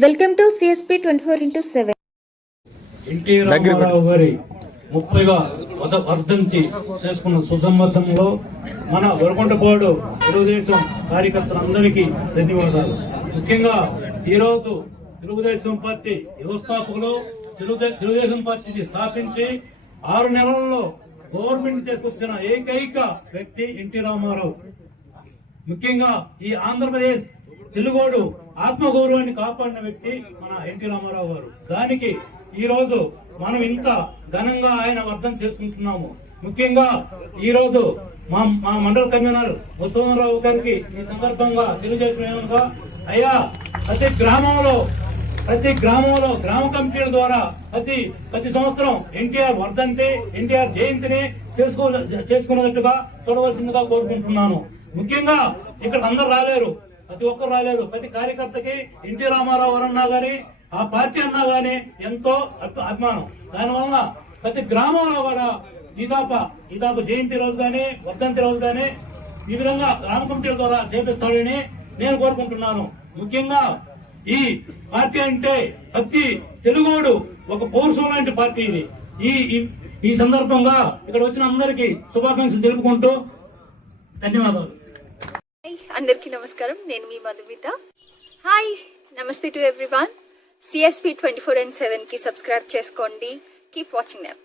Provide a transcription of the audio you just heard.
Welcome to CSP twenty four into seven NT Rama Rao గారి ముప్పైగా వద వర్ధంతి చేసుకున్న సుసంబద్ధంలో మన వరకొండపాడు తెలుగుదేశం కార్యకర్తలందరికీ ధన్యవాదాలు. ముఖ్యంగా ఈరోజు తెలుగుదేశం పార్టీ వ్యవస్థాపకులు తెలుగుదే- తెలుగుదేశం పార్టీని స్థాపించి ఆరు నెలల్లో గవర్నమెంట్ తీసుకొచ్చిన ఏకైక వ్యక్తి ఎన్టీ రామారావు. ముఖ్యంగా ఈ ఆంధ్రప్రదేశ్ తెలుగోడు ఆత్మగౌరవాన్ని కాపాడిన వ్యక్తి మన ఎన్టీ రామారావు గారు. దానికి ఈ రోజు మనం ఇంత ఘనంగా ఆయన అర్థం చేసుకుంటున్నాము. ముఖ్యంగా ఈ రోజు మా మా మండల కన్వీనర్ బసవరావు గారికి ఈ సందర్భంగా తెలియజేయడం అయ్యా ప్రతి గ్రామంలో ప్రతి గ్రామంలో గ్రామ కమిటీల ద్వారా ప్రతి ప్రతి సంవత్సరం ఎన్టీఆర్ వర్ధంతి ఎన్టీఆర్ జయంతిని చేసుకో చేసుకునేటట్టుగా చూడవలసిందిగా కోరుకుంటున్నాను. ముఖ్యంగా ఇక్కడ అందరు రాలేరు. ప్రతి ఒక్కరు రాలేదు. ప్రతి కార్యకర్తకి ఎన్టీ రామారావు అన్నా గానీ ఆ పార్టీ అన్నా కానీ ఎంతో అభిమానం. దానివల్ల ప్రతి గ్రామంలో కూడా ఈదాప ఈదాప జయంతి రోజు కానీ వర్ధంతి రోజు కానీ ఈ విధంగా గ్రామ కమిటీల ద్వారా చేపిస్తాడని నేను కోరుకుంటున్నాను. ముఖ్యంగా ఈ పార్టీ అంటే ప్రతి తెలుగోడు ఒక పౌరుషం లాంటి పార్టీ ఇది. ఈ- ఈ సందర్భంగా ఇక్కడ వచ్చిన అందరికీ శుభాకాంక్షలు తెలుపుకుంటూ ధన్యవాదాలు. హాయ్ అందరికీ నమస్కారం. నేను మీ మధుమిత. హాయ్ నమస్తే to everyone. CSP twenty four and సెవెన్కి సబ్స్క్రైబ్ చేసుకోండి. Keep watching them